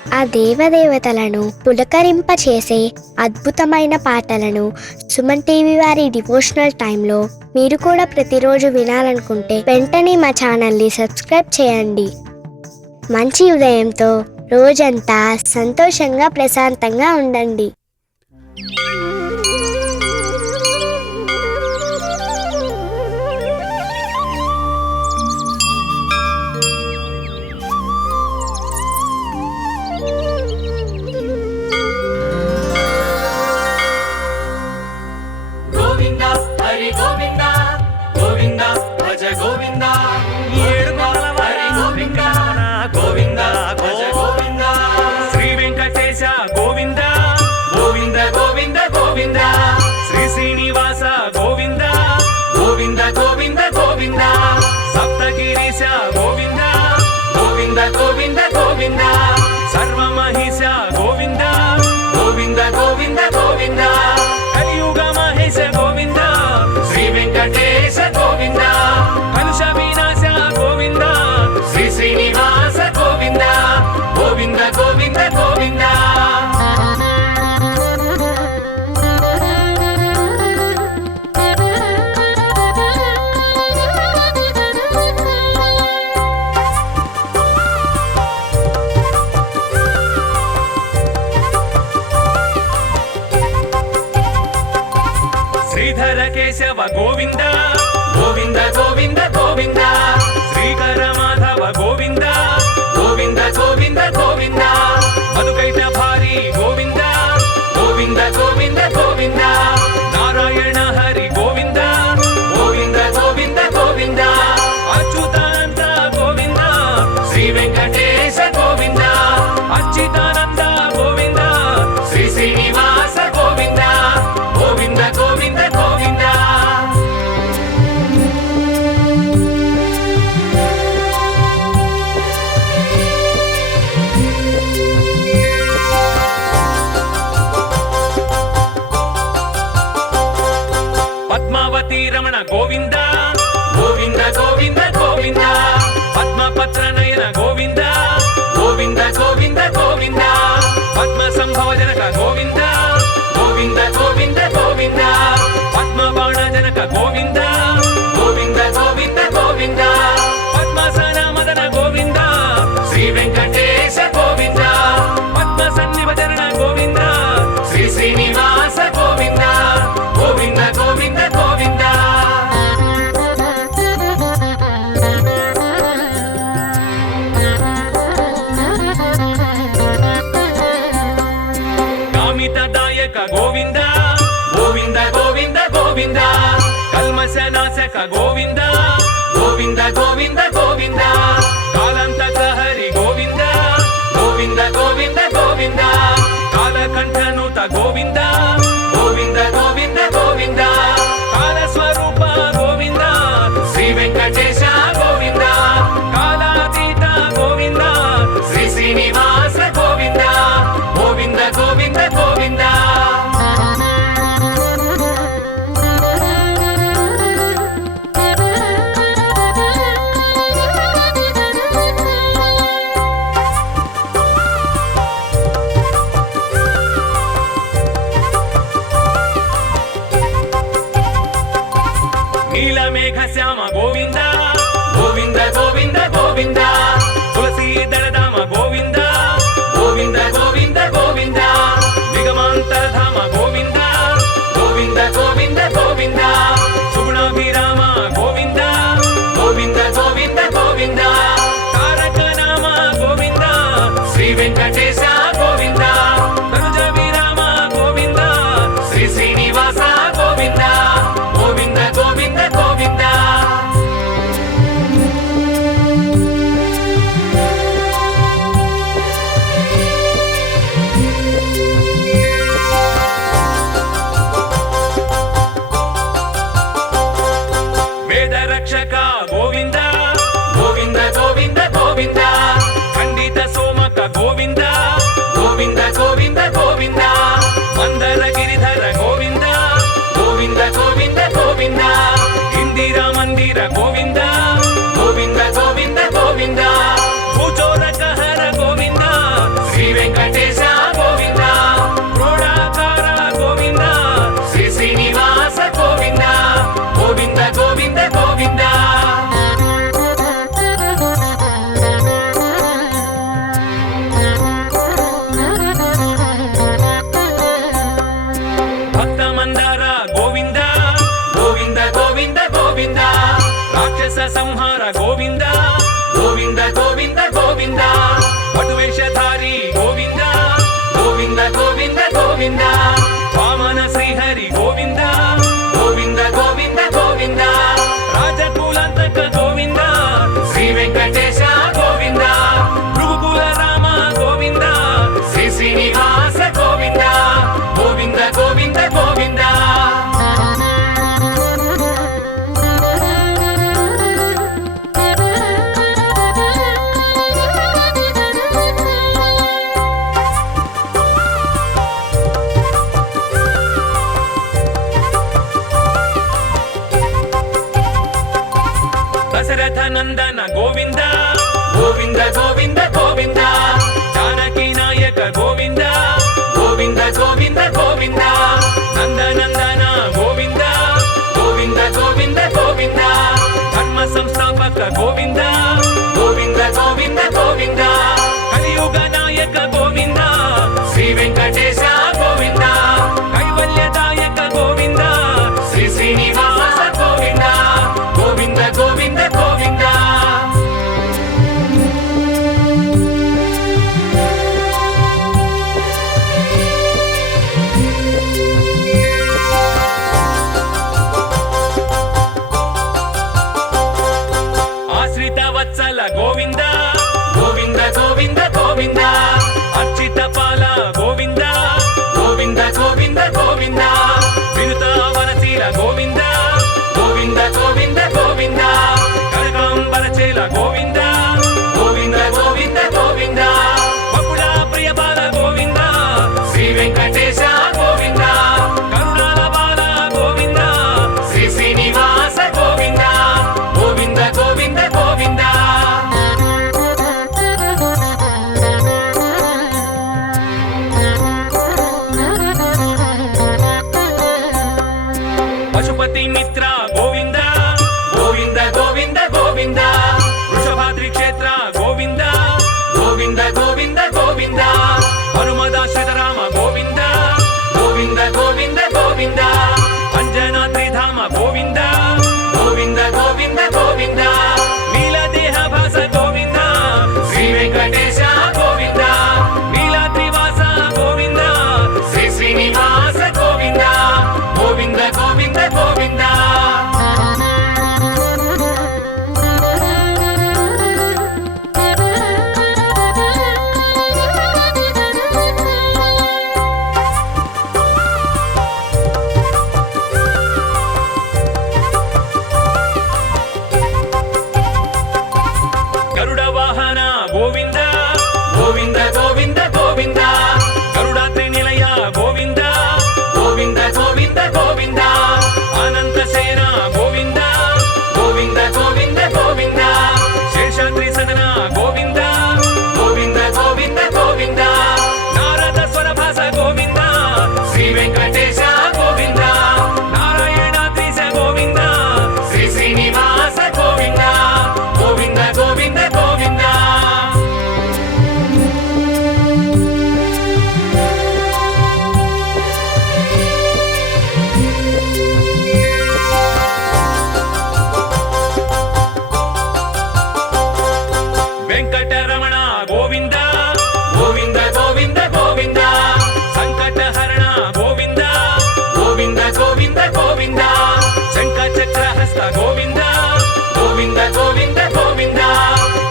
ఆ దేవదేవతలను పులకరింపచేసే అద్భుతమైన పాటలను సుమన్ టీవీ వారి డివోషనల్ టైంలో మీరు కూడా ప్రతిరోజు వినాలనుకుంటే వెంటనే మా ఛానల్ని సబ్స్క్రైబ్ చేయండి. మంచి ఉదయంతో రోజంతా సంతోషంగా ప్రశాంతంగా ఉండండి. గోవింద గోవింద సర్వమహిష గోవింద గోవింద గోవింద గోవింద కలియుగ మహేశ గోవింద శ్రీ వెంకటేశ గోవింద కలుష వినాశ గోవింద శ్రీ శ్రీనివాస గోవింద గోవింద గోవింద గోవింద నందనందన గోవింద గోవింద గోవింద గోవింద ధర్మ సంస్థాపక గోవింద గోవింద గోవింద గోవింద కలియుగ నాయక గోవింద శ్రీ వెంకటేశ గోవింద కైవల్యదాయక గోవింద శ్రీ శ్రీనివాస గోవింద గోవింద గోవింద గోవింద ఆశ్రిత వత్సల గోవింద గోవింద గోవింద గోవింద అర్చిత పాల గోవింద గోవింద గోవింద గోవింద వినుత వనశీల గోవింద గోవింద గోవింద గోవింద కనకాంబరచేల గోవింద గోవింద గోవింద గోవింద బహుళ ప్రియ బాల గోవింద శ్రీ వెంకటేశ గోవింద కరుణాల బాల గోవింద శ్రీ శ్రీనివాస గోవింద గోవింద గోవింద గోవింద పశుపతి మిత్ర గోవింద గోవింద గోవింద గోవింద వృషభాద్రి క్షేత్ర గోవింద గోవింద గోవింద గోవింద హనుమదాశ్రిత రామ గోవింద గోవింద గోవింద గోవింద అంజనాద్రి ధామ గోవింద గోవింద గోవింద గోవింద నీలదేహ భాస గోవింద శ్రీ వెంకటేశ గోవింద నీలాద్రివాస గోవింద శ్రీ శ్రీనివాస గోవింద గోవింద గోవింద గోవింద గరుడ వాహన గోవింద గోవింద గోవింద గోవింద గరుడాద్రి నిలయ గోవింద గోవింద గోవింద గోవింద అనంత సేన గోవింద గోవింద గోవింద గోవింద శేషాద్రి సదన గోవింద గోవింద గోవింద గోవింద నారద స్వరభాస గోవింద శ్రీ వెంకటేశ గోవింద నారాయణాద్రీశ గోవింద శ్రీ శ్రీనివాస గోవింద గోవింద గోవింద గోవింద వెంకటరమణ గోవింద గోవింద గోవింద గోవింద సంకటహరణ గోవింద గోవింద గోవింద గోవింద శంఖ చక్రహస్త గోవింద గోవింద గోవింద గోవింద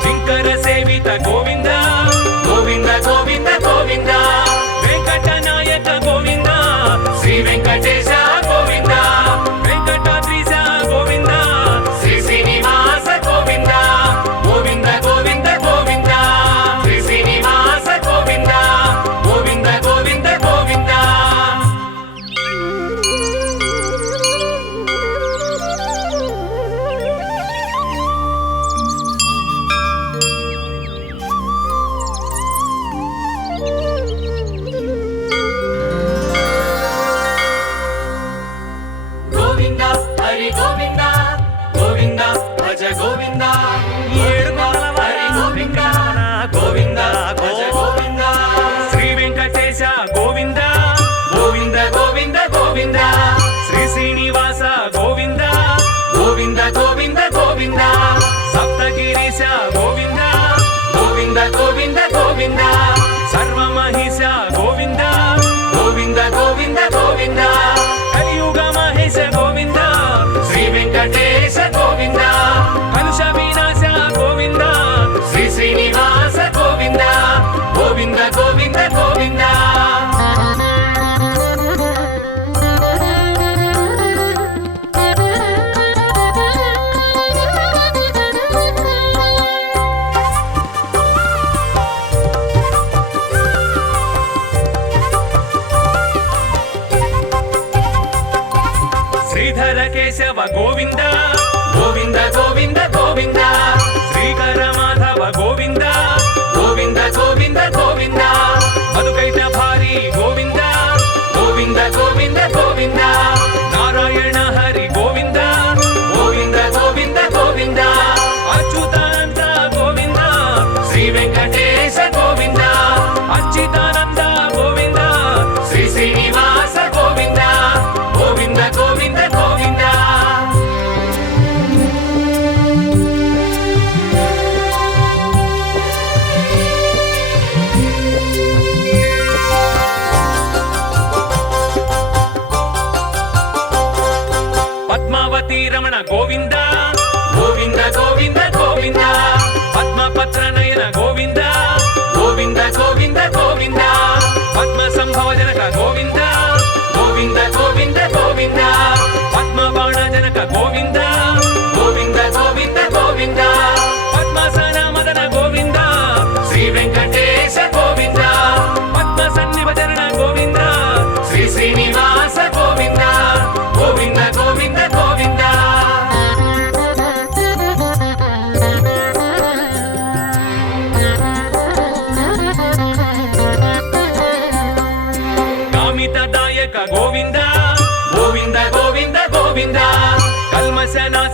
కింకర సేవిత గోవింద గోవింద గోవింద గోవింద వెంకటనాయక గోవింద శ్రీ వెంకటేశ గోవింద వెంకటాద్రీశ గోవింద శ్రీ శ్రీనివాస గోవింద గోవింద గోవింద గోవింద శ్రీ శ్రీనివాస గోవింద గోవింద గోవింద గోవింద గోవింద హరి గోవింద గోవింద భజ గోవింద ఏడు హరి గోవింద గోవింద భజ గోవింద శ్రీ వెంకటేశ గోవింద గోవింద గోవింద గోవింద శ్రీ శ్రీనివాస గోవింద గోవింద గోవింద గోవింద సప్తగిరీశ గోవింద గోవింద గోవింద గోవింద సర్వమహిష గోవింద గోవింద గోవింద గోవింద కలియుగ మహేశ గోవింద శ్రీ వెంకటేశ గోవింద కలుష వినాశ గోవింద శ్రీ శ్రీనివాస గోవింద గోవింద గోవింద గోవింద శ్రీధర కేశవ గోవింద గోవింద గోవింద గోవింద శ్రీకర మాధవ గోవింద గోవింద గోవింద గోవింద మధుకైట భారీ గోవింద గోవింద గోవింద గోవింద గోవింద నారాయణ హరి గోవింద గోవింద గోవింద గోవింద అచ్యుతానంద గోవింద శ్రీ వెంకటేశ గోవింద అచ్యుతానంద గోవింద శ్రీ శ్రీనివాస గోవింద గోవింద గోవింద గోవింద పద్మావతి రమణ గోవింద గోవింద గోవింద గోవింద పద్మపత్ర నయన గోవింద గోవింద గోవింద గోవింద పద్మ సంభవ జనక గోవింద గోవింద గోవింద గోవింద పద్మ బాణ జనక గోవింద గోవింద గోవింద గోవింద పద్మాసన మదన గోవింద శ్రీ వెంకటేశ గోవింద పద్మ సన్నిభజన గోవింద శ్రీ శ్రీనివాస గోవింద గోవింద గోవింద గోవింద కామితదాయక గోవింద గోవింద గోవింద గోవింద కల్మశనాశక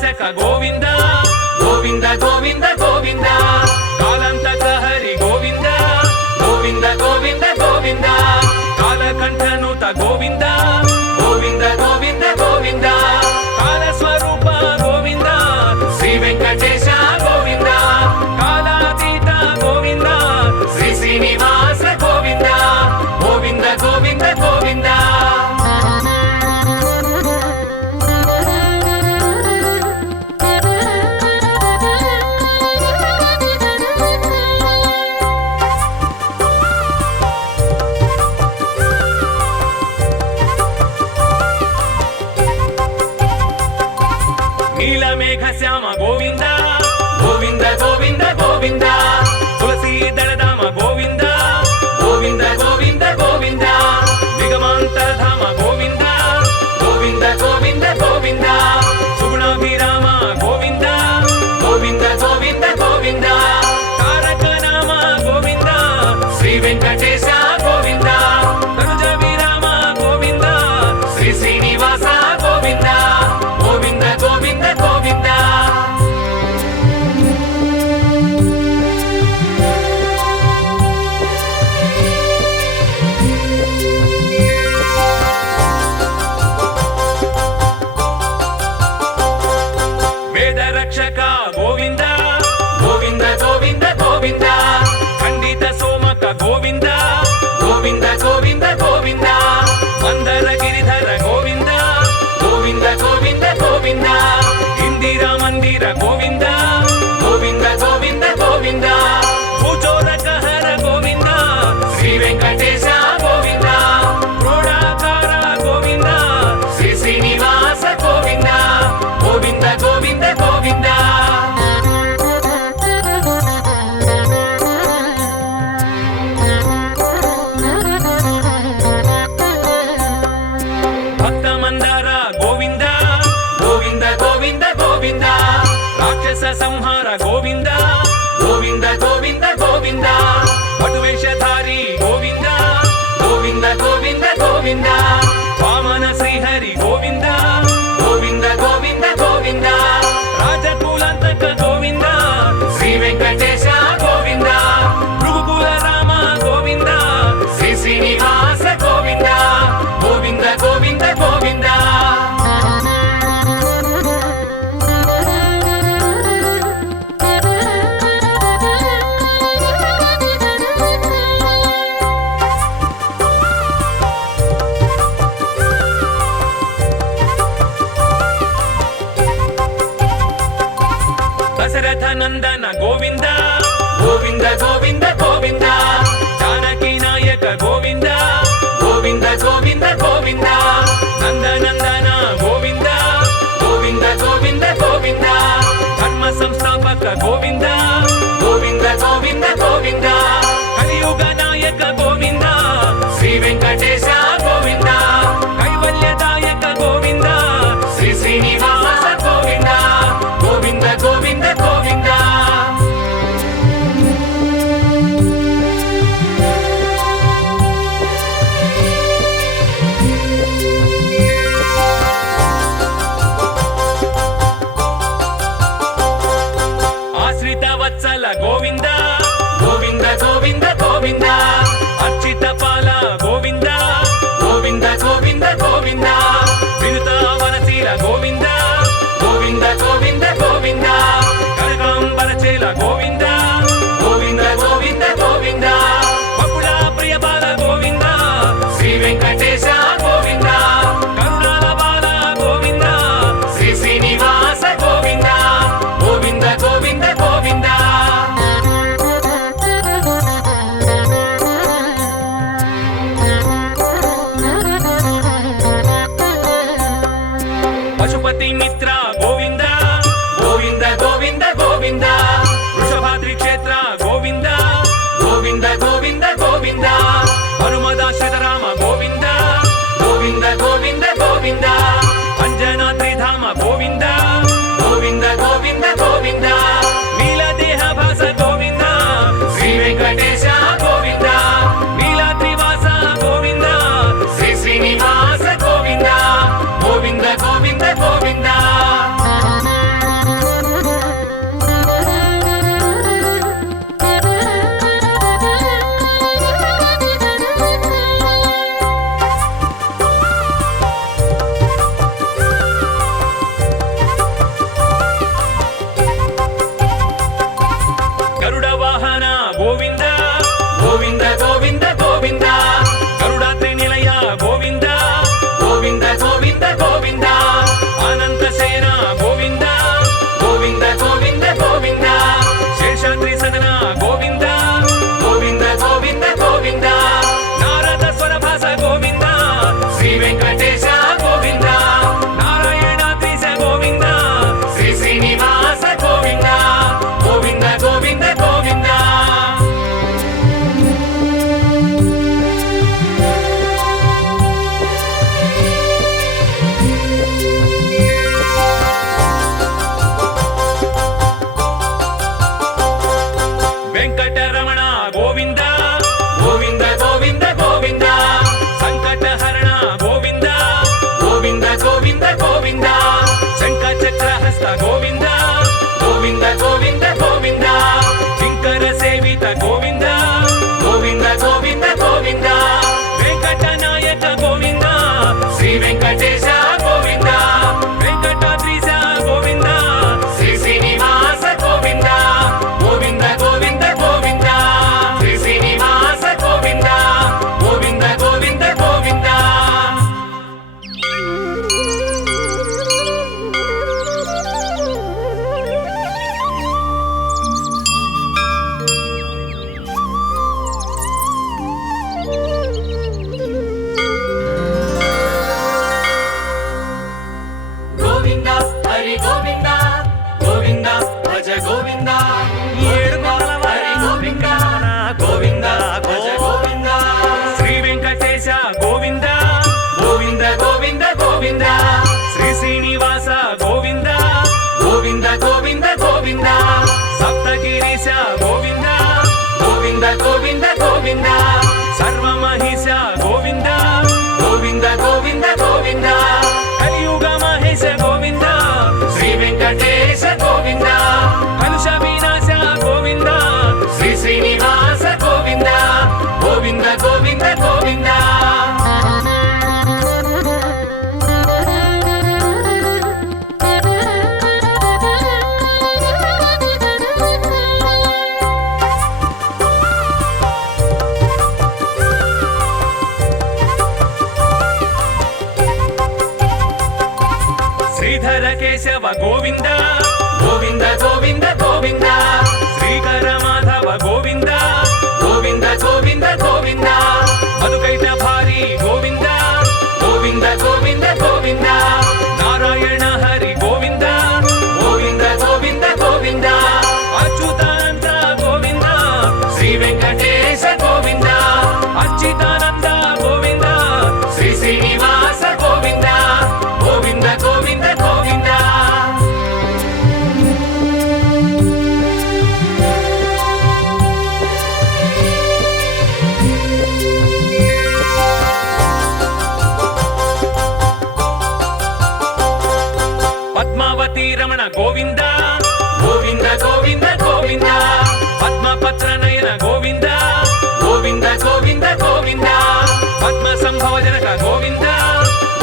గోవింద గోవింద గోవింద గరుడాద్రి నిలయ గోవింద గోవింద గోవింద గోవింద అనంత సేన గోవింద గోవింద గోవింద గోవింద శేషాద్రి సదన గోవింద గోవింద గోవింద గోవింద నారద స్వరభాస గోవింద శ్రీ వెంకటేశ గోవింద నారాయణాద్రీశ గోవింద శ్రీ శ్రీనివాస గోవింద గోవింద గోవింద గోవింద వెంకటరమణ గోవింద గోవింద గోవింద గోవింద సంకటహరణ గోవింద గోవింద గోవింద గోవింద శంఖచక్రహస్త గోవింద గోవింద గోవింద గోవింద కింకర సేవిత గోవింద గోవింద గోవింద గోవింద వెంకటనాయక గోవింద శ్రీ వెంకటేశ గోవింద వెంకటాద్రీశ గోవింద శ్రీ శ్రీనివాస గోవింద గోవింద గోవింద గోవింద శ్రీ శ్రీనివాస గోవింద గోవింద గోవింద గోవింద గోవింద హరి గోవింద గోవింద భజ గోవింద ఏడు హరి గోవింద గోవింద భజ గోవింద శ్రీ వెంకటేశ గోవింద గోవింద గోవింద గోవింద శ్రీ శ్రీనివాస గోవింద గోవింద గోవింద గోవింద సప్తగిరీశ గోవింద గోవింద గోవింద గోవింద సర్వమహిష గోవింద గోవింద గోవింద గోవింద కలియుగ మహేశ గోవింద శ్రీ వెంకటేశ గోవింద కలుష వినాశ గోవింద శ్రీ శ్రీనివాస గోవింద గోవింద గోవింద గోవింద శ్రీధర కేశవ గోవింద గోవింద గోవింద గోవింద శ్రీకర మాధవ గోవింద గోవింద గోవింద గోవింద మధుకైట భారీ గోవింద గోవింద గోవింద గోవింద నారాయణ హరి గోవింద గోవింద గోవింద గోవింద అచ్యుతానంద గోవింద శ్రీ వెంకటేశ గోవింద అచ్యుతానంద గోవింద శ్రీ శ్రీనివాస గోవింద గోవింద గోవింద గోవింద పద్మావతి రమణ గోవింద గోవింద గోవింద గోవింద పద్మపత్ర నయన గోవింద గోవింద గోవింద గోవింద పద్మ సంభవ జనక గోవింద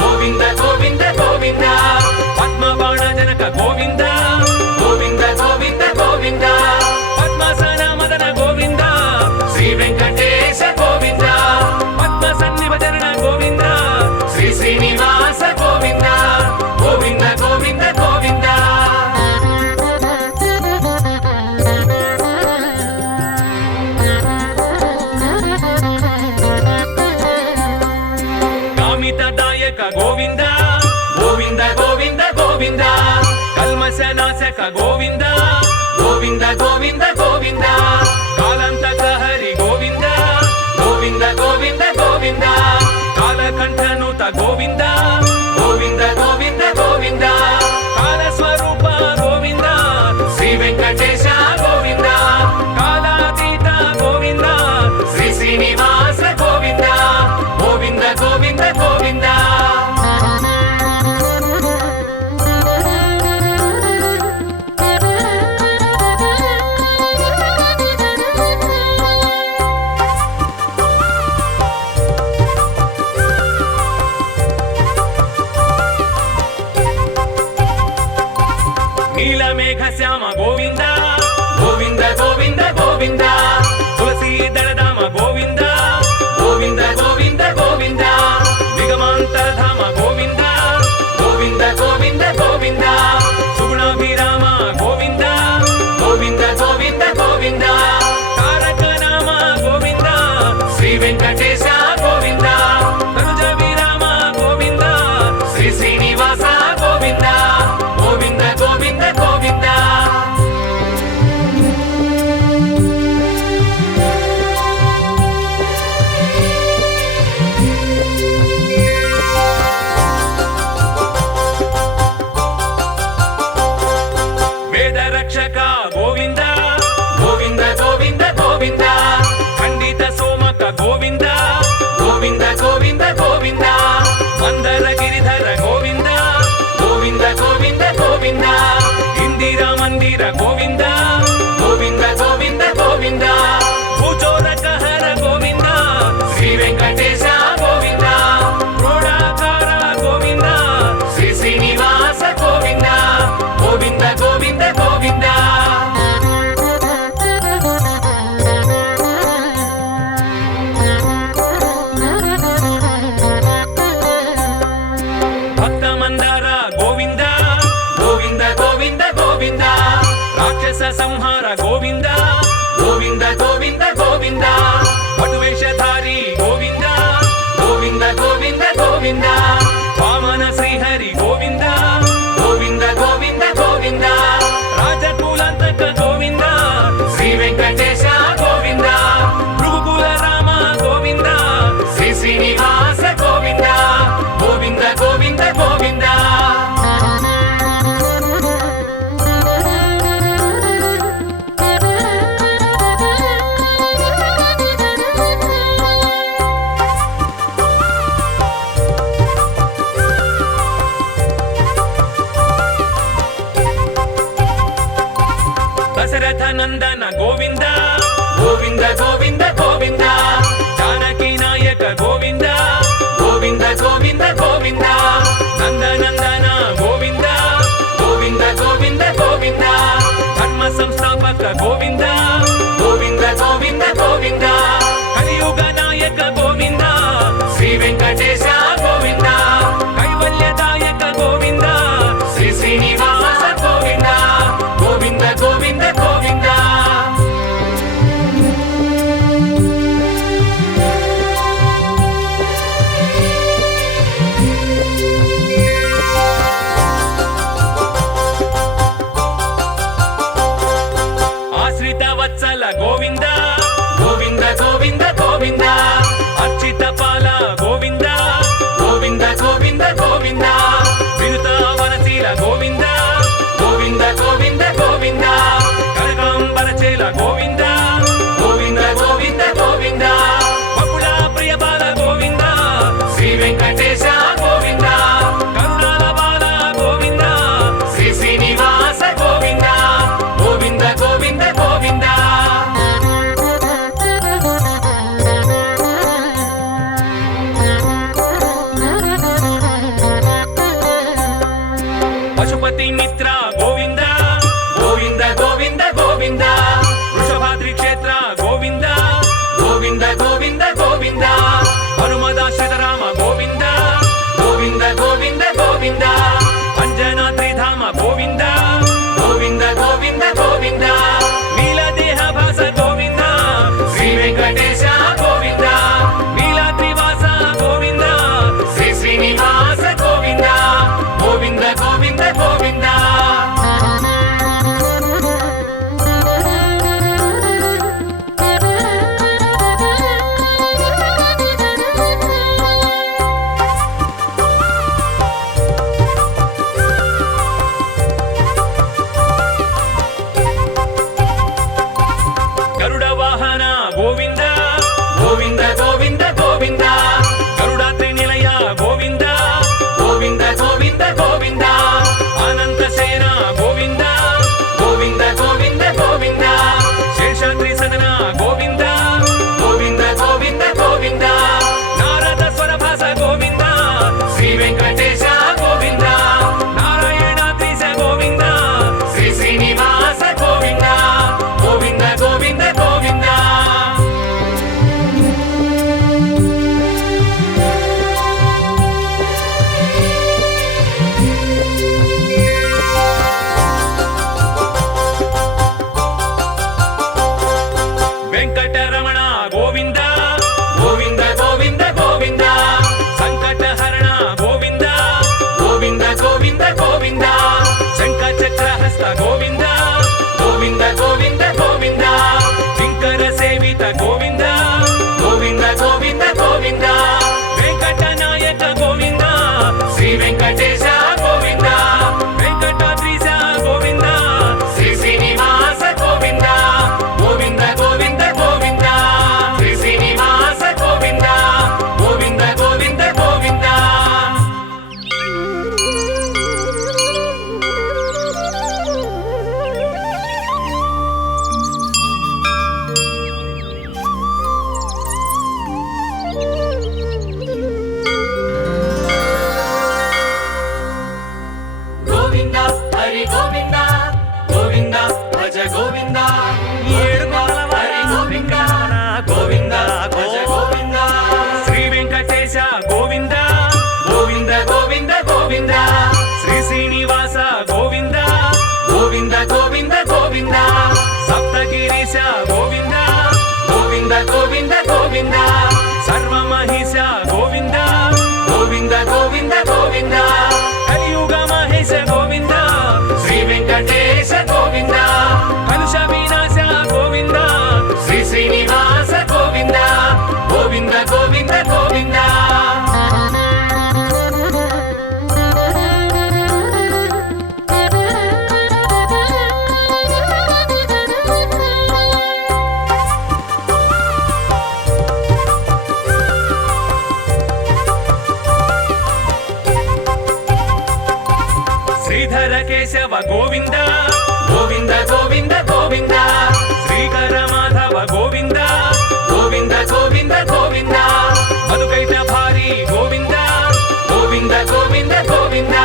గోవింద గోవింద గోవింద పద్మ బాణ జనక గోవింద గోవింద గోవింద గోవింద పద్మాసన మదన గోవింద శ్రీ వెంకటేశ గోవింద పద్మ సన్నిభజన గోవింద శ్రీ శ్రీనివాస గోవింద గోవింద గోవింద గోవింద కామితదాయక గోవింద గోవింద గోవింద గోవింద కల్మశనాశక గోవింద గోవింద గోవింద గోవింద కాలంతక హరి గోవింద గోవింద గోవింద గోవింద కాలకంఠనుత గోవింద గోవింద గోవింద గోవింద కాలస్వరూప గోవింద శ్రీ వెంకటేశ గోవింద కాలాతీత గోవింద శ్రీ శ్రీనివాస గోవింద గోవింద గోవింద గోవింద వెంకటేశ గోవింద తనుజ విరామ గోవింద శ్రీ శ్రీనివాస గోవింద గోవింద గోవింద గోవింద వేద రక్షక గోవింద గోవింద గోవింద గోవింద ఖండిత సోమక గోవింద గోవింద గోవింద గోవింద మందర గిరిధర గోవింద గోవింద గోవింద గోవింద ఇందిరా మందిర గోవింద గోవింద గోవింద గోవింద భూచోరకహర గోవింద శ్రీ వెంకటేశ గోవింద క్రోడాకార గోవింద శ్రీ శ్రీనివాస గోవింద గోవింద గోవింద గోవింద భక్త మందార గోవింద గోవింద గోవింద గోవింద రాక్షస సంహార గోవింద గోవింద గోవింద గోవింద పటువేషధారి గోవింద గోవింద గోవింద గోవింద వామన శ్రీహరి గోవింద గోవింద గోవింద గోవింద రాజకులంతక గోవింద శ్రీ వెంకటేశ గోవింద భృగుకుల రామ గోవింద శ్రీ శ్రీనివాస గోవింద గోవింద గోవింద గోవింద దశరథ నందన గోవింద గోవింద గోవింద గోవింద జానకి నాయక గోవింద గోవింద గోవింద గోవింద నందనందన గోవింద గోవింద గోవింద గోవింద ధర్మ సంస్థాపక గోవింద గోవింద గోవింద గోవింద కలియుగ నాయక గోవింద శ్రీ వెంకటేశ గోవింద కైవల్యదాయక గోవింద శ్రీ శ్రీనివాస గోవింద గోవింద గోవింద గోవింద ఆశ్రిత వత్సల గోవింద గోవింద గోవింద గోవింద అర్చిత పాల గోవింద గోవింద గోవింద గోవింద వినుత వనశీల గోవింద గోవింద గోవింద గోవింద కనకాంబరచేల గోవింద గోవింద గోవింద గోవింద బకుళ ప్రియబాల గోవింద శ్రీ వెంకటేశ గోవింద కరుణాల బాల గోవింద శ్రీ శ్రీనివాస గోవింద గోవింద గోవింద గోవింద పశుపతి మిత్ర గోవింద గోవింద గోవింద గోవింద వృషభాద్రి క్షేత్ర గోవింద గోవింద గోవింద గోవింద హనుమదాశ్రిత రామ గోవింద గోవింద గోవింద గోవింద అంజనాద్రిధామ గోవింద గోవింద గోవింద గోవింద నీలదేహ భాస గోవింద శ్రీ వెంకటేశ గోవింద నీలాద్రివాస గోవింద శ్రీ శ్రీనివాస గోవింద గోవింద గోవింద గోవింద గరుడ వాహన గోవింద గోవింద గోవింద గోవింద గరుడాద్రి నిలయ గోవింద గోవింద గోవింద గోవింద అనంత సేన గోవింద గోవింద గోవింద గోవింద శేషాద్రి సదన గోవింద గోవింద గోవింద గోవింద నారద స్వరభాస గోవింద శ్రీ వెంకటేశ గోవింద నారాయణాద్రీశ గోవింద శ్రీ శ్రీనివాస గోవింద గోవింద గోవింద గోవింద వెంకటరమణ గోవింద గోవింద గోవింద గోవింద సంకటహరణ గోవింద గోవింద గోవింద గోవింద శంఖ చక్రహస్త గోవింద గోవింద గోవింద గోవింద కింకర సేవిత గోవింద గోవింద గోవింద గోవింద వెంకటనాయక గోవింద శ్రీ వెంకటేశ గోవింద వెంకటాద్రీశ గోవింద శ్రీ శ్రీనివాస గోవింద గోవింద గోవింద గోవింద శ్రీ శ్రీనివాస గోవింద గోవింద గోవింద గోవింద గోవింద హరి గోవింద గోవింద భజ గోవింద ఏడు హరి గోవింద గోవింద భజ గోవింద శ్రీ వెంకటేశ గోవింద గోవింద గోవింద గోవింద శ్రీ శ్రీనివాస గోవింద గోవింద గోవింద గోవింద సప్తగిరీశ గోవింద గోవింద గోవింద గోవింద సర్వమహిష గోవింద గోవింద గోవింద గోవింద కలియుగ మహేశ గోవింద శ్రీ వెంకటేశ గోవింద కలుష వినాశ గోవింద శ్రీ శ్రీనివాస గోవింద గోవింద గోవింద గోవింద శ్రీధర కేశవ గోవింద గోవింద గోవింద గోవింద శ్రీకర మాధవ గోవింద గోవింద గోవింద గోవింద మధుకైట భారీ గోవింద గోవింద గోవింద గోవింద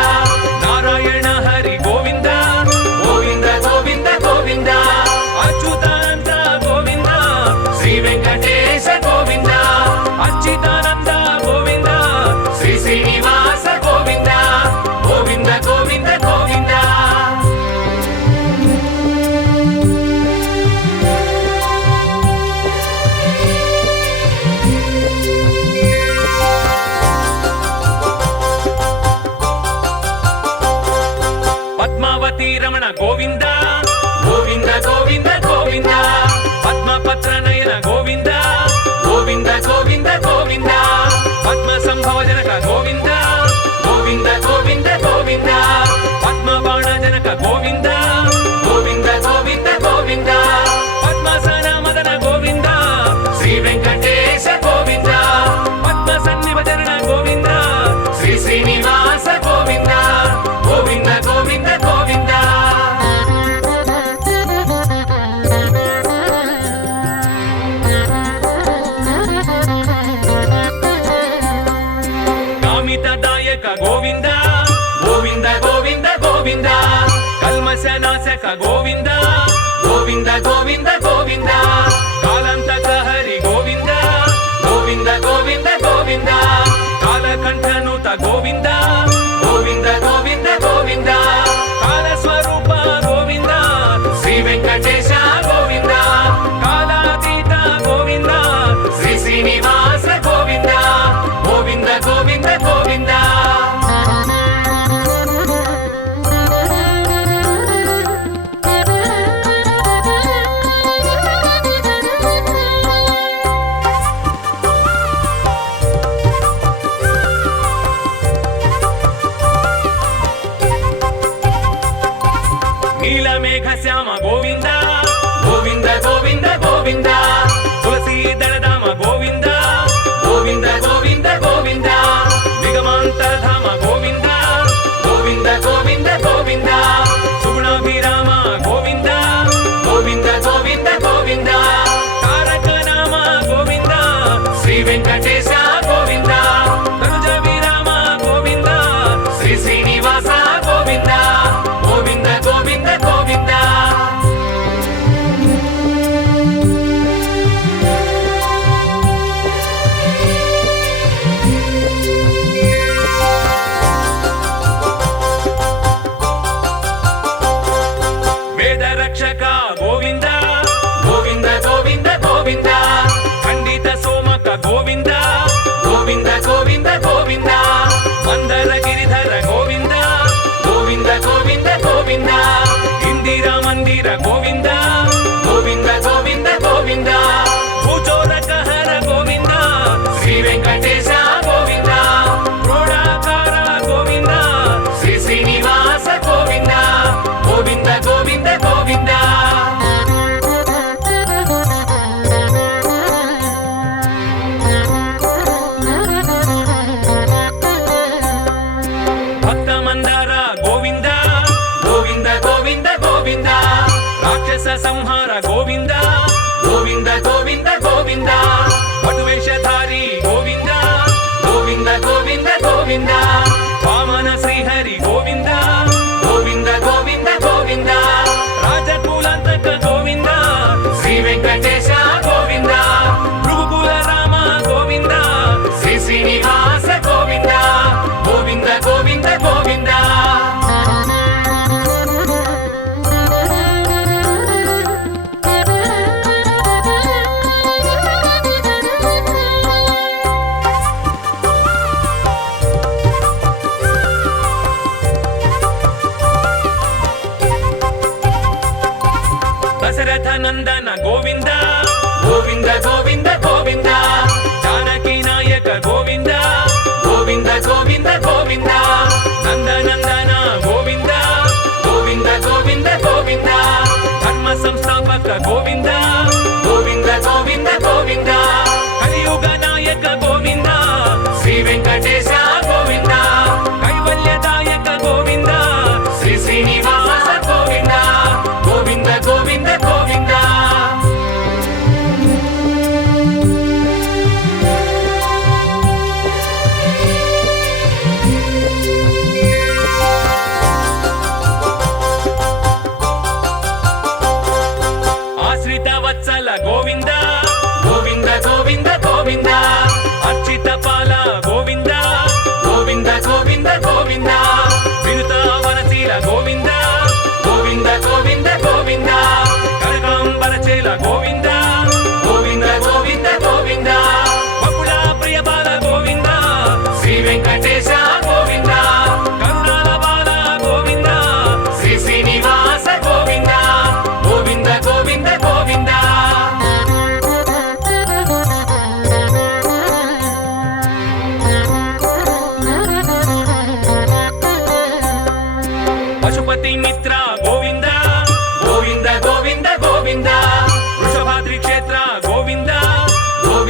నారాయణ హరి గోవింద గోవింద గోవింద గోవింద అచ్యుతానంద గోవింద శ్రీ వెంకటేశ గోవింద అచ్యుతానంద గోవింద శ్రీ శ్రీనివాస గోవింద గోవింద గోవింద గోవింద పద్మావతి రమణ గోవింద గోవింద గోవింద గోవింద పద్మపత్ర నయన గోవింద గోవింద గోవింద గోవింద పద్మ సంభవ జనక గోవింద గోవింద గోవింద గోవింద పద్మ బాణ జనక గోవింద గోవింద గోవింద గోవింద పద్మసన మదన గోవింద శ్రీ వెంకటేశ గోవింద పద్మ సన్నిభజన గోవింద శ్రీ శ్రీనివాస గోవింద గోవింద గోవింద గోవింద కామితదాయక గోవింద గోవింద గోవింద గోవింద కల్మశనాశక గోవింద గోవింద గోవింద గోవింద కాలంతక హరి గోవింద గోవింద గోవింద గోవింద కాలకంఠనుత గోవింద గోవింద గోవింద గోవింద కాలస్వరూప గోవింద శ్రీ వెంకటేశ గోవింద కాలాతీత గోవింద శ్రీ శ్రీనివాస గోవింద గోవింద గోవింద గోవింద నీలమేఘ శ్యామ గోవింద గోవింద గోవింద గోవింద తులసీ దళధామ గోవింద గోవింద గోవింద గోవింద నిగమాంతరధామ గోవింద గోవింద గోవింద గోవింద సుగుణాభిరామ గోవింద గోవింద గోవింద గోవింద తారక రామ గోవింద శ్రీ వెంకటేశ గోవింద తనుజ విరామ గోవింద శ్రీ శ్రీనివాస గోవింద గోవింద గోవింద గోవింద వేద రక్షక గోవింద గోవింద గోవింద గోవింద ఖండిత సోమక గోవింద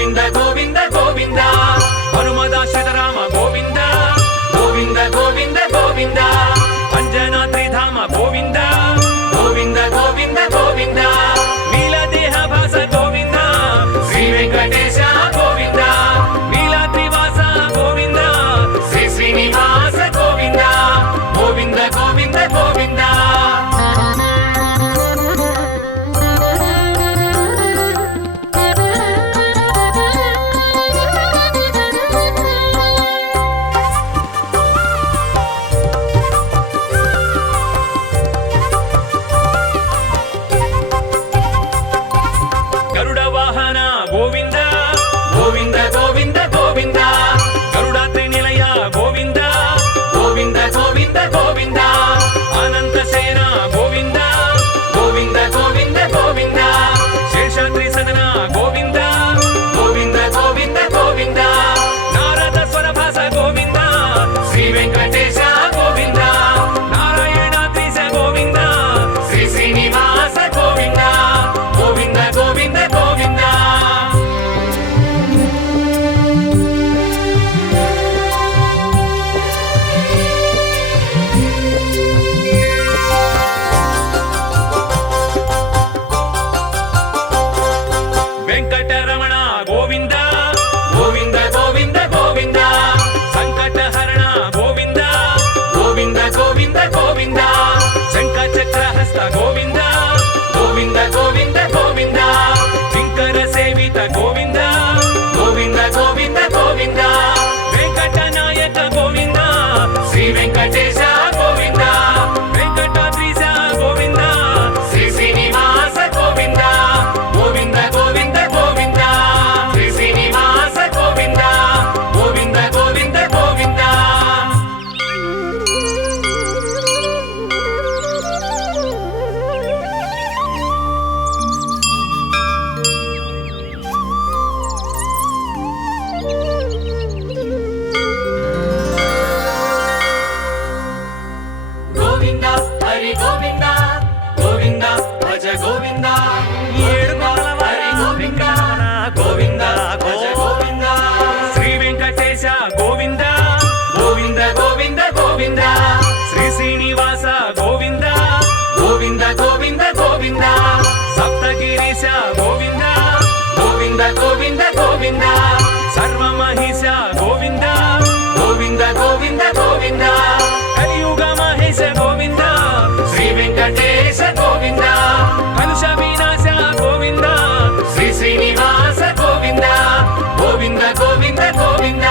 గోవింద గోవింద గోవింద హనుమదాశ్రిత రామ గోవింద గోవింద గోవింద గోవింద అంజనాద్రిధామ గోవింద గోవింద గోవింద గోవింద నీలదేహ భాస గోవింద శ్రీ వెంకటేశ గోవింద నీలాద్రివాస గోవింద శ్రీ శ్రీనివాస గోవింద గోవింద గోవింద గోవింద గరుడ వాహన గోవింద గోవింద గోవింద గోవింద గరుడాద్రి నిలయ గోవింద గోవింద గోవింద గోవింద అనంత సేన గోవింద గోవింద గోవింద గోవింద శేషాద్రి సదన గోవింద గోవింద గోవింద గోవింద నారద స్వరభాస గోవింద శ్రీ వెంకటేశ గోవింద నారాయణాద్రీశ గోవింద శ్రీ శ్రీనివాస గోవింద గోవింద గోవింద గోవింద వెంకటరమణ గోవింద గోవింద గోవింద గోవింద సంకటహరణ గోవింద గోవింద గోవింద గోవింద శంఖ చక్రహస్త గోవింద గోవింద గోవింద గోవింద కింకర సేవిత గోవింద గోవింద గోవింద గోవింద వెంకటనాయక గోవింద శ్రీ వెంకటేశ గోవింద వెంకటాద్రీశ గోవింద శ్రీ శ్రీనివాస గోవింద గోవింద గోవింద గోవింద శ్రీ శ్రీనివాస గోవింద గోవింద గోవింద గోవింద గోవింద హరి గోవింద గోవింద భజ గోవింద ఏడు హరి గోవింద గోవింద భజ గోవింద శ్రీ వెంకటేశ గోవింద గోవింద గోవింద గోవింద శ్రీ శ్రీనివాస గోవింద గోవింద గోవింద గోవింద సప్తగిరీశ గోవింద గోవింద గోవింద గోవింద సర్వమహిష గోవింద గోవింద గోవింద గోవింద కలియుగ మహేశ గోవింద శ్రీ వెంకటేశ గోవింద కలుష వినాశ గోవింద శ్రీ శ్రీనివాస గోవింద గోవింద గోవింద గోవింద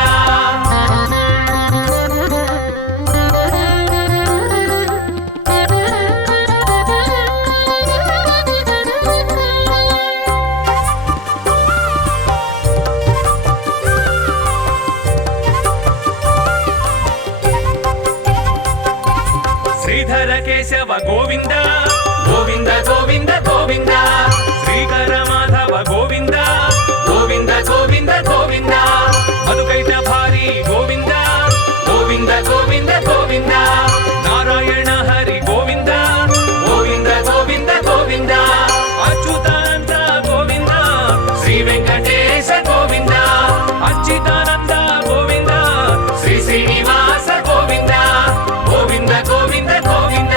శ్రీధర కేశవ గోవింద గోవింద గోవింద గోవింద శ్రీకర మాధవ గోవింద గోవింద గోవింద గోవింద మధుకైట భారీ గోవింద గోవింద గోవింద గోవింద నారాయణ హరి గోవింద గోవింద గోవింద గోవింద అచ్యుతానంద గోవింద శ్రీ వెంకటేశ గోవింద అచ్యుతానంద గోవింద శ్రీ శ్రీనివాస గోవింద గోవింద గోవింద గోవింద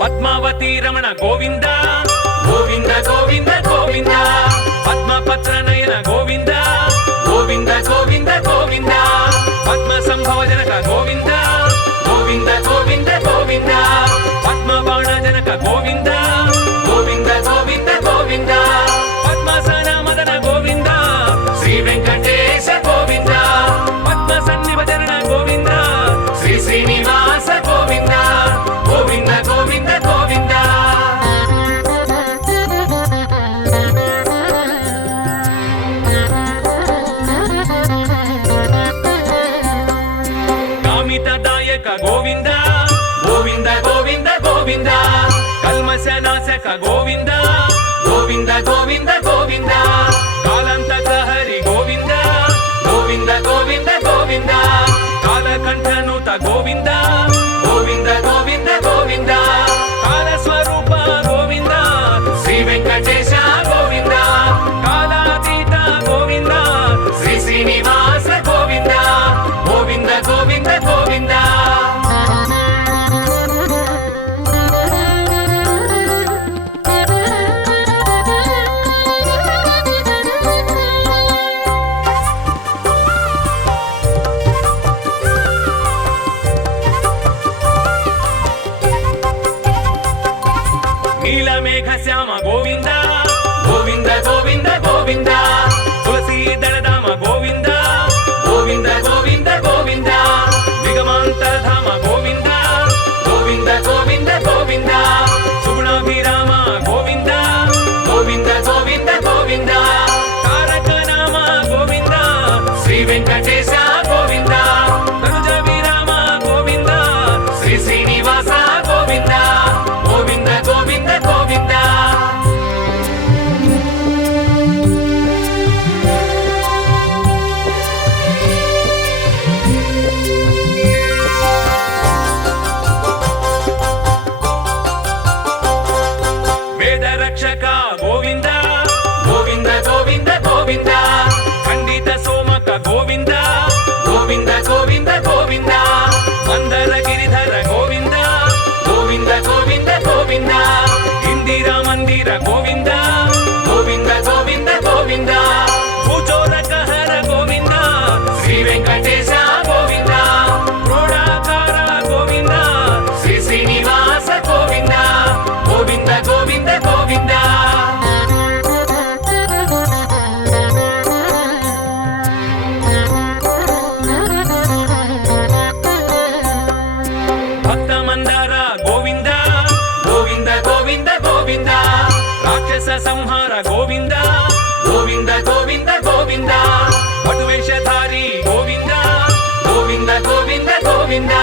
పద్మావతి రమణ గోవింద గోవింద గోవింద గోవింద పద్మపత్ర నయన గోవింద గోవింద గోవింద గోవింద పద్మ సంభవ జనక గోవింద గోవింద గోవింద గోవింద పద్మ బాణ జనక గోవింద గోవింద గోవింద గోవింద పద్మాసన మదన గోవింద శ్రీ వెంకటేశ గోవింద పద్మ సన్నిభజన గోవింద శ్రీ శ్రీనివాస గోవింద గోవింద గోవింద గోవింద కామితదాయక గోవింద గోవింద గోవింద గోవింద కల్మశనాశక గోవింద గోవింద గోవింద గోవింద కాలంతక హరి గోవింద గోవింద గోవింద గోవింద గోవింద కాలస్వరూప గోవింద శ్రీ వెంకటేశ గోవింద కాలాతీత గోవింద శ్రీ శ్రీనివాస గోవింద గోవింద గోవింద గోవింద నీలమేఘ శ్యామ గోవింద గోవింద గోవింద గోవింద తులసీదళధామ గోవింద గోవింద గోవింద గోవింద నిగమాంతరధామ గోవింద గోవింద గోవింద గోవింద సుగుణాభిరామ గోవింద గోవింద గోవింద గోవింద తారక నామ గోవింద శ్రీ వెంకటేశ గోవింద తనుజ విరామ గోవింద శ్రీ శ్రీనివాస గోవింద గోవింద గోవింద గోవింద వేద రక్షక గోవింద గోవింద గోవింద గోవింద ఖండిత సోమక గోవింద గోవింద గోవింద గోవింద మందర గిరిధర గోవింద గోవింద గోవింద గోవింద ఇందిరా మందిర గోవింద గోవింద గోవింద గోవింద భూచోరకహర గోవింద శ్రీ వెంకటేశ గోవింద క్రోడాకార గోవింద శ్రీ శ్రీనివాస గోవింద గోవింద గోవింద గోవింద భక్త మందార గోవింద గోవింద గోవింద గోవింద రాక్షస సంహార గోవింద గోవింద గోవింద గోవింద పటువేషధారి గోవింద గోవింద గోవింద గోవింద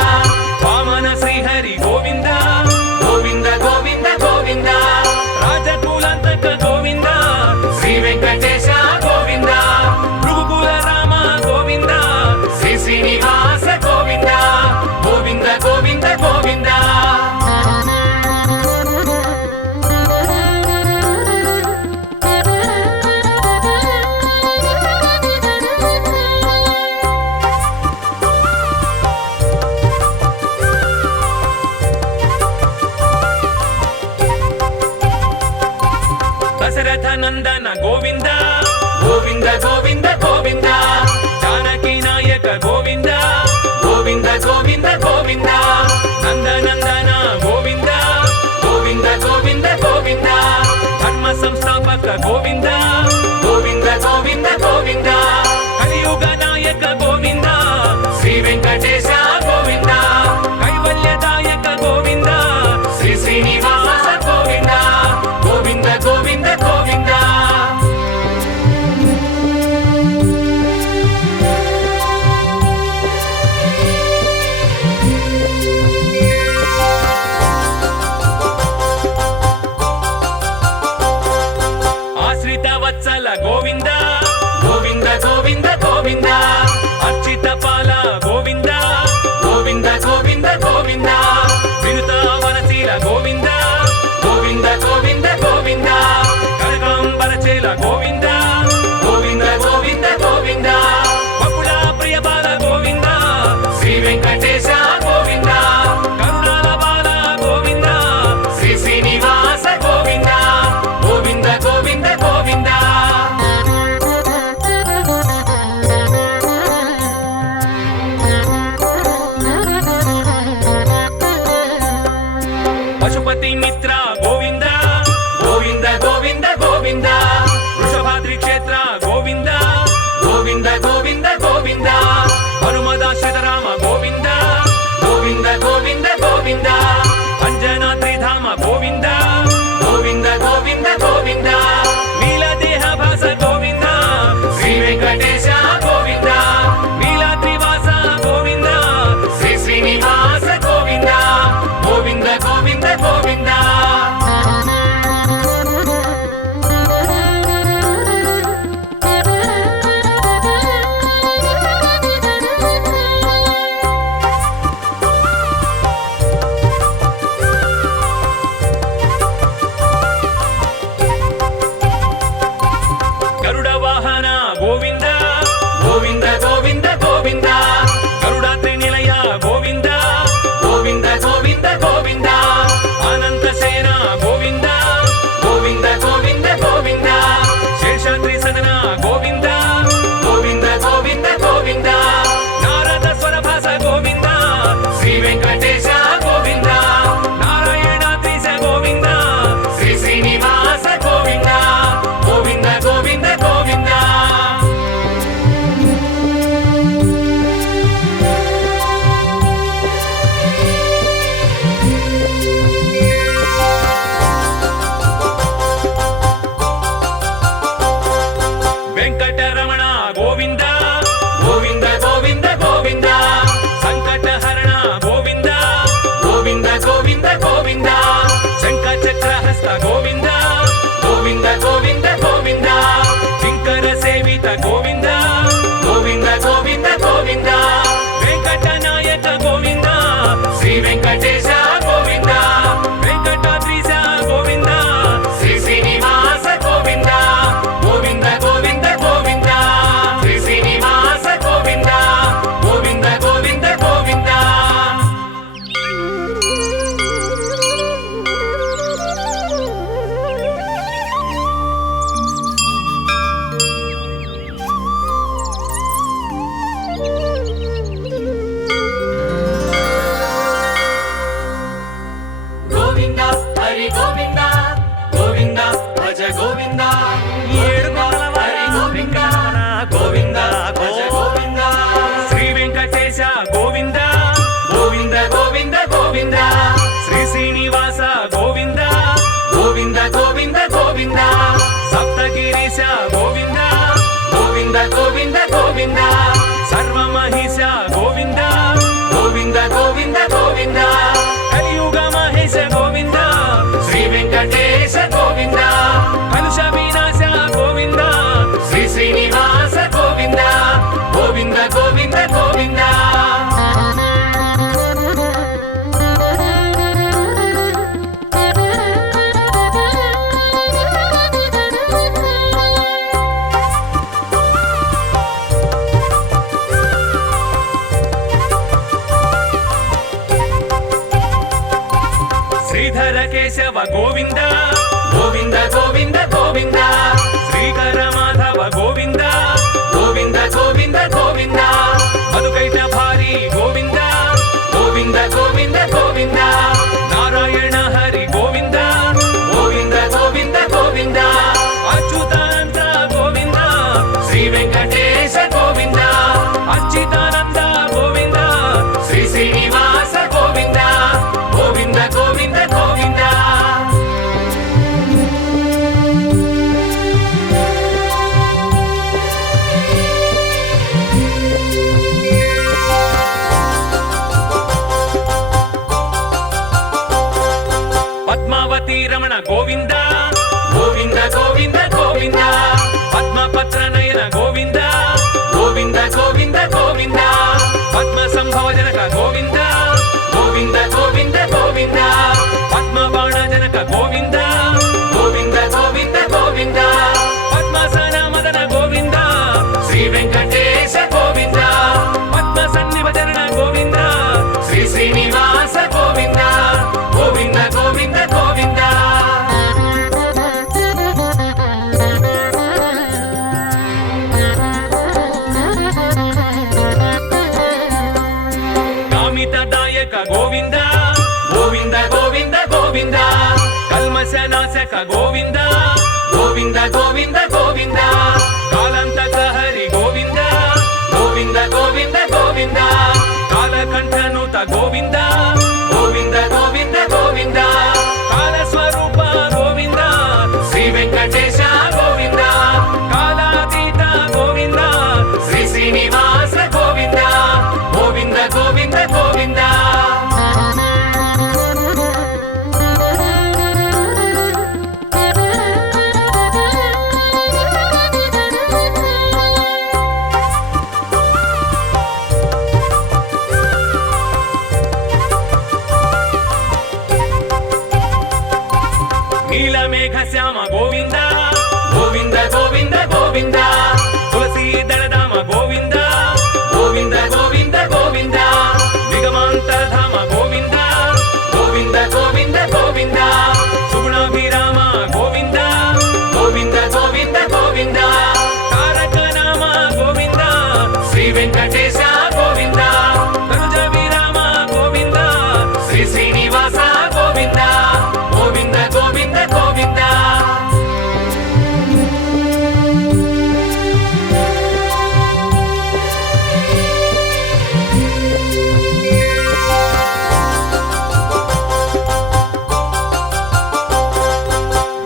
వామన శ్రీహరి గోవింద గోవింద గోవింద గోవింద రాజకులంతక గోవింద శ్రీ వెంకటేశ గోవింద భృగుకుల రామ గోవింద శ్రీ శ్రీనివాస గోవింద గోవింద గోవింద గోవింద దశరథ నందన గోవింద గోవింద గోవింద గోవింద జానకి నాయక గోవింద గోవింద గోవింద గోవింద నందనందన గోవింద గోవింద గోవింద గోవింద ధర్మ సంస్థాపక గోవింద గోవింద గోవింద గోవింద కలియుగ నాయక గోవింద శ్రీ వెంకటేశ గోవింద కైవల్యదాయక గోవింద శ్రీ శ్రీనివాస గోవింద గోవింద గోవింద గోవింద ఆశ్రిత వత్సల గోవింద గోవింద గోవింద గోవింద అర్చిత పాల గోవింద గోవింద గోవింద గోవింద వినుత వనశీల గోవింద గోవింద గోవింద గోవింద కనకాంబరచేల గోవింద గోవింద గోవింద గోవింద బకుళ ప్రియ బాల గోవింద శ్రీ వెంకటేశ గోవింద కరుణాల బాల గోవింద శ్రీ శ్రీనివాస గోవింద గోవింద గోవింద గోవింద పశుపతి మిత్ర గోవింద గోవింద గోవింద గోవింద వృషభాద్రి క్షేత్ర గోవింద గోవింద గోవింద గోవింద హనుమదాశ్రిత రామ గోవింద గోవింద గోవింద గోవింద అంజనాద్రిధామ గోవింద గోవింద గోవింద గోవింద నీలదేహ భాస గోవింద శ్రీ వెంకటేశ గోవింద నీలాద్రివాస గోవింద శ్రీ శ్రీనివాస గోవింద గోవింద గోవింద గోవింద కేశవ గోవింద గోవింద గోవింద గోవింద శ్రీకర మాధవ గోవింద గోవింద గోవింద గోవింద మధుకైట భారీ గోవింద గోవింద గోవింద గోవింద నారాయణ హరి గోవింద గోవింద గోవింద గోవింద అచ్యుతానంద గోవింద శ్రీ వెంకటేశ గోవింద అచ్యుతానంద గోవింద శ్రీ శ్రీనివాస గోవింద గోవింద గోవింద గోవింద పద్మావతి రమణ గోవింద గోవింద గోవింద గోవింద పద్మపత్ర నయన గోవింద గోవింద గోవింద గోవింద పద్మ సంభవ జనక గోవింద గోవింద గోవింద గోవింద పద్మ బాణ జనక గోవింద గోవింద గోవింద గోవింద పద్మసన మదన గోవింద శ్రీ వెంకటేశ గోవింద పద్మ సన్నిభజన గోవింద శ్రీ శ్రీనివాస గోవింద గోవింద గోవింద గోవింద కామితదాయక గోవింద గోవింద గోవింద గోవింద కల్మశనాశక గోవింద గోవింద గోవింద గోవింద కాలంతక హరి గోవింద గోవింద గోవింద గోవింద కాలకంఠనుత గోవింద గోవింద గోవింద గోవింద కాలస్వరూప గోవింద శ్రీ వెంకటేశ గోవింద కాలాతీత గోవింద శ్రీ శ్రీనివాస గోవింద గోవింద గోవింద గోవింద నీలమేఘ శ్యామ గోవింద గోవింద గోవింద గోవింద తులసీ దళధామ గోవింద గోవింద గోవింద గోవింద నిగమాంతరధామ గోవింద గోవింద గోవింద గోవింద సుగుణాభిరామ గోవింద గోవింద గోవింద గోవింద తారక నామ గోవింద శ్రీ వెంకటేశ గోవింద తనుజ విరామ గోవింద శ్రీ శ్రీనివాస గోవింద గోవింద గోవింద గోవింద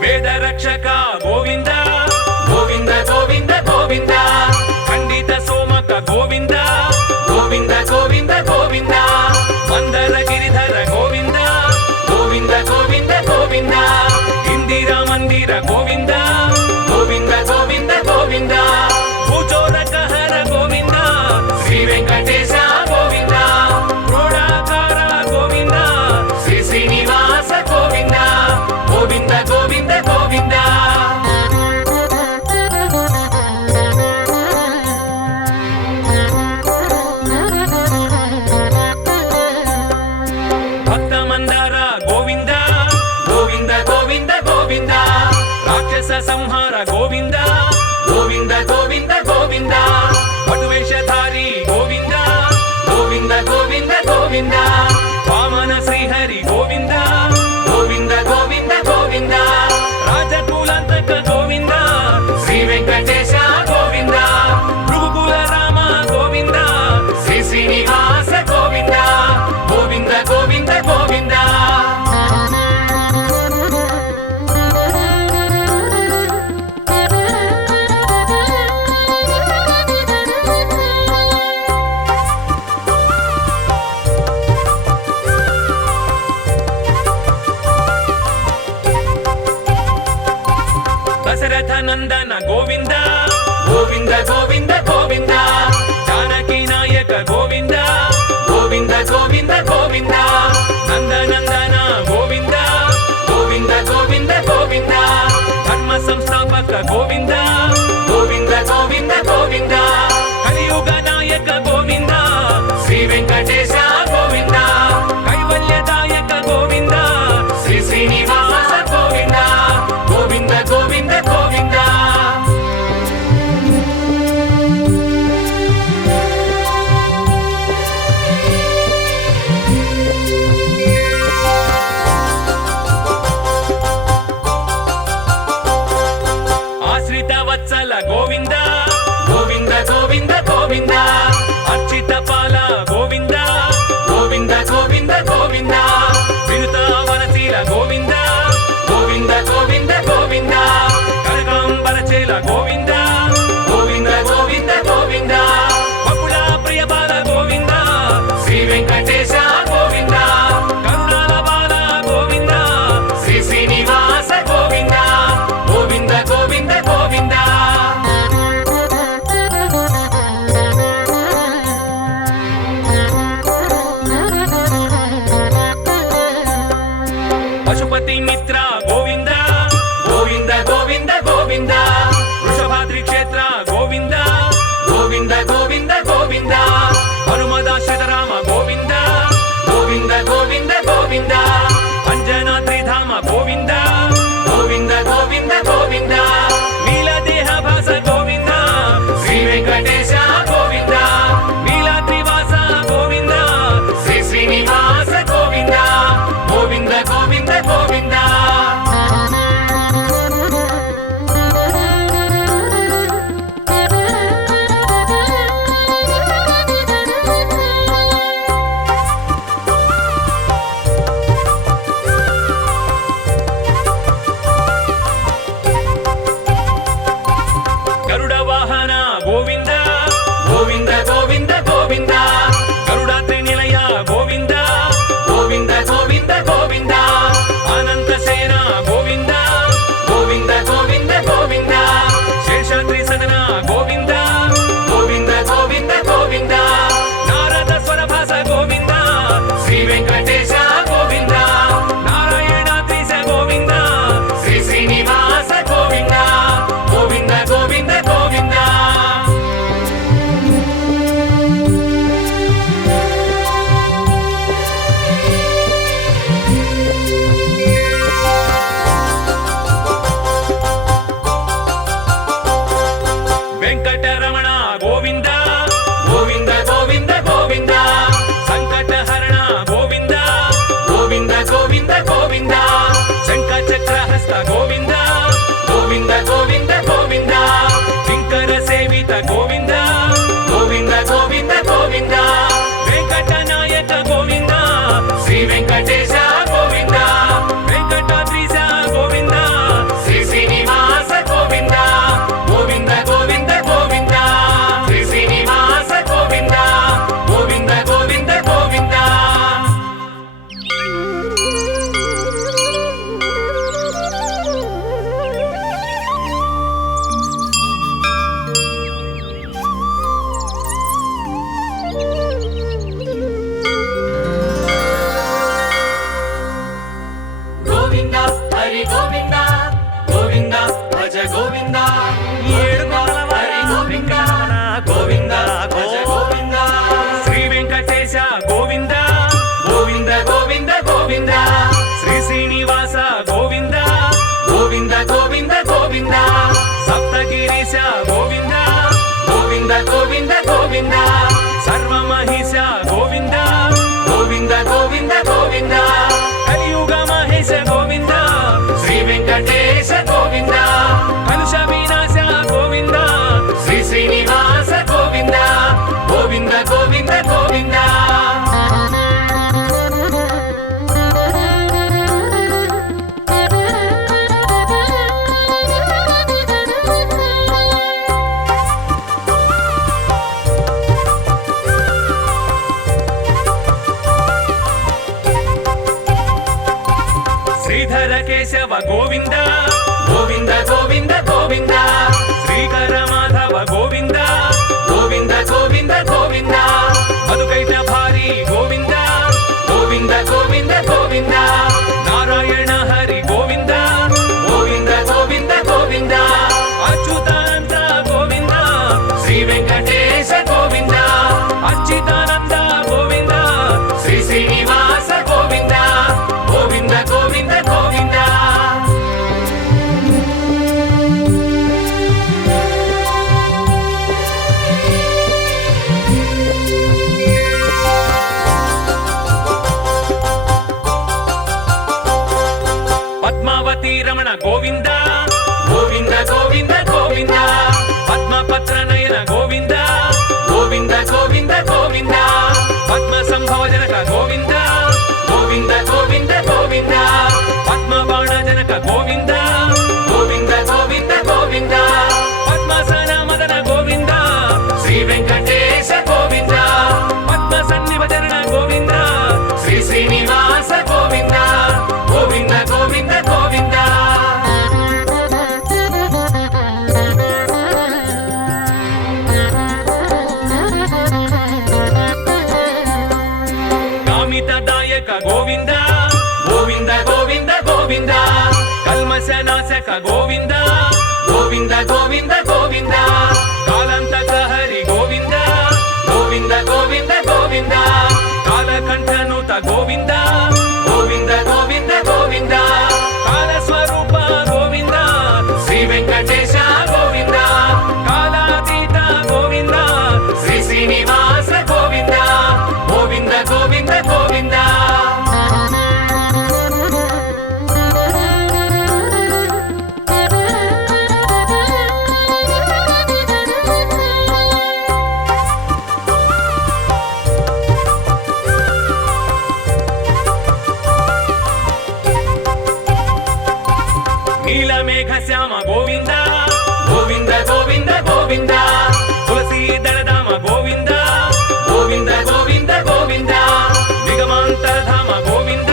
వేద రక్షక గోవింద గోవింద గోవింద గోవింద ఖండిత సోమక గోవింద గోవింద గోవింద గోవింద మందర గిరిధర గోవింద గోవింద గోవింద గోవింద ఇందిరా మందిర గోవింద గోవింద గోవింద గోవింద భూచోరక హర గోవింద శ్రీ వెంకటేశ గోవింద క్రోడాకార గోవింద శ్రీ శ్రీనివాస గోవింద గోవింద గోవింద గోవింద భక్త మందార గోవింద గోవింద గోవింద గోవింద రాక్షస సంహార గోవింద గోవింద గోవింద గోవింద పటువేషధారి గోవింద గోవింద గోవింద గోవింద వామన శ్రీహరి గోవింద గోవింద గోవింద గోవింద రాజకులంతక గోవింద శ్రీ వెంకటేశ గోవింద భృగుకుల రామ గోవింద శ్రీ శ్రీనివాస గోవింద గోవింద గోవింద గోవింద దశరథ నందన గోవింద గోవింద గోవింద గోవింద జానకి నాయక గోవింద గోవింద గోవింద గోవింద నందనందన గోవింద గోవింద గోవింద గోవింద ధర్మ సంస్థాపక గోవింద గోవింద గోవింద గోవింద కలియుగ నాయక గోవింద శ్రీ వెంకటేశ గోవింద కైవల్యదాయక గోవింద శ్రీ శ్రీనివాస గోవింద గోవింద హనుమదాశ్రిత రామ గోవింద గోవింద గోవింద గోవింద అంజనాద్రిధామ గోవింద గోవింద గోవింద గోవింద నీలదేహ భాస గోవింద శ్రీ వెంకటేశ గోవింద నీలాద్రివాస గోవింద శ్రీ శ్రీనివాస గోవింద గోవింద గోవింద గోవింద గరుడ వాహన గోవింద గోవింద గోవింద గోవింద గరుడాద్రి నిలయ గోవింద గోవింద గోవింద గోవింద అనంత సేన గోవింద గోవింద గోవింద గోవింద శేషాద్రి సదన గోవింద గోవింద గోవింద గోవింద నారద స్వరభాస గోవింద శ్రీ వెంకటేశ గోవింద నారాయణాద్రీశ గోవింద శ్రీ శ్రీనివాస గోవింద గోవింద గోవింద గోవింద వెంకటరమణ గోవింద గోవింద గోవింద గోవింద సంకటహరణ గోవింద గోవింద గోవింద గోవింద శంఖ చక్రహస్త గోవింద గోవింద గోవింద గోవింద కింకర సేవిత గోవింద గోవింద గోవింద గోవింద వెంకట నాయక గోవింద శ్రీ వెంకటేశ గోవింద వెంకటాద్రీశ గోవింద శ్రీ శ్రీనివాస గోవింద గోవింద గోవింద గోవింద శ్రీ శ్రీనివాస గోవింద గోవింద గోవింద గోవింద గోవింద హరి గోవింద గోవింద భజ గోవింద ఏడు హరి గోవింద గోవింద భజ గోవింద శ్రీ వెంకటేశ గోవింద గోవింద గోవింద గోవింద శ్రీ శ్రీనివాస గోవింద గోవింద గోవింద గోవింద సప్తగిరీశ గోవింద గోవింద గోవింద గోవింద సర్వమహిష గోవింద గోవింద గోవింద గోవింద కలియుగ మహేశ గోవింద శ్రీ వెంకటేశ గోవింద కలుష వినాశ గోవింద శ్రీ శ్రీనివాస గోవింద గోవింద గోవింద గోవింద శ్రీధర కేశవ గోవింద గోవింద గోవింద గోవింద శ్రీకర మాధవ గోవింద గోవింద గోవింద గోవింద మధుకైట భారీ గోవింద గోవింద గోవింద గోవింద నారాయణ హరి గోవింద గోవింద గోవింద గోవింద అచ్యుతానంద గోవింద శ్రీ వెంకటేశ గోవింద అచ్యుతానంద గోవింద శ్రీ శ్రీనివాస గోవింద గోవింద గోవింద గోవింద పద్మావతి రమణ గోవింద గోవింద గోవింద గోవింద పద్మపత్ర నయన గోవింద గోవింద గోవింద గోవింద పద్మ సంభవ జనక గోవింద గోవింద గోవింద గోవింద పద్మ బాణ జనక గోవింద గోవింద గోవింద గోవింద పద్మసన మదన గోవింద శ్రీ వెంకటేశ గోవింద పద్మ సన్నిభజన గోవింద శ్రీ శ్రీనివాస గోవింద గోవింద గోవింద గోవింద కామితదాయక గోవింద గోవింద గోవింద గోవింద కల్మశనాశక గోవింద గోవింద గోవింద గోవింద కాలంతక హరి గోవింద శ్రీనివాస గోవింద గోవింద గోవింద గోవింద నీలమేఘ శ్యామ గోవింద గోవింద గోవింద గోవింద తులసీ దళధామ గోవింద గోవింద గోవింద గోవింద నిగమాంతరధామ గోవింద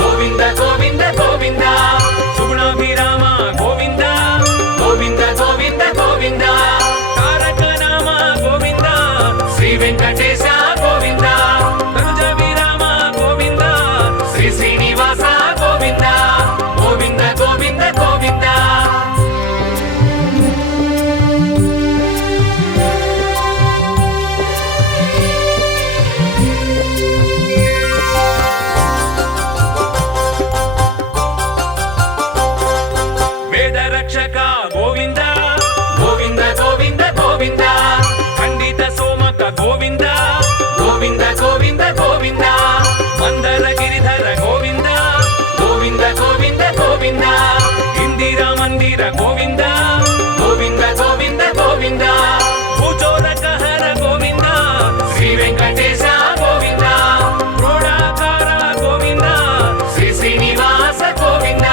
గోవింద గోవింద గోవింద సుగుణాభిరామ గోవింద గోవింద గోవింద గోవింద తారక నామ గోవింద శ్రీ వెంకటేశ గోవింద తనుజ విరామ గోవింద శ్రీ శ్రీనివాస గోవింద గోవింద గోవింద గోవింద వేద రక్షక గోవింద గోవింద గోవింద గోవింద ఖండిత సోమక గోవింద గోవింద గోవింద గోవింద మందర గిరిధర గోవింద గోవింద గోవింద గోవింద ఇందిరా మందిర గోవింద గోవింద గోవింద గోవింద భూచోరకహర గోవింద శ్రీ వెంకటేశ గోవింద క్రోడాకార గోవింద శ్రీ శ్రీనివాస గోవింద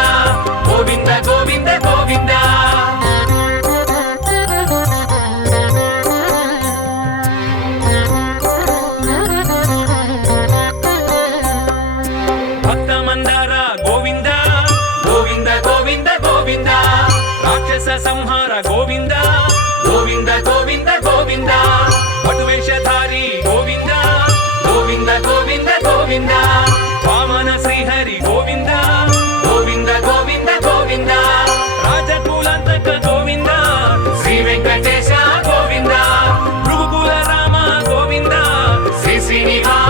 గోవింద గోవింద గోవింద భక్త మందార గోవింద గోవింద గోవింద గోవింద రాక్షస సంహార గోవింద గోవింద గోవింద గోవింద పటువేషధారి గోవింద గోవింద గోవింద గోవింద వామన శ్రీహరి గోవింద గోవింద గోవింద గోవింద రాజకులంతక గోవింద శ్రీ వెంకటేశ గోవింద భృగుకుల రామ గోవింద శ్రీ శ్రీనివాస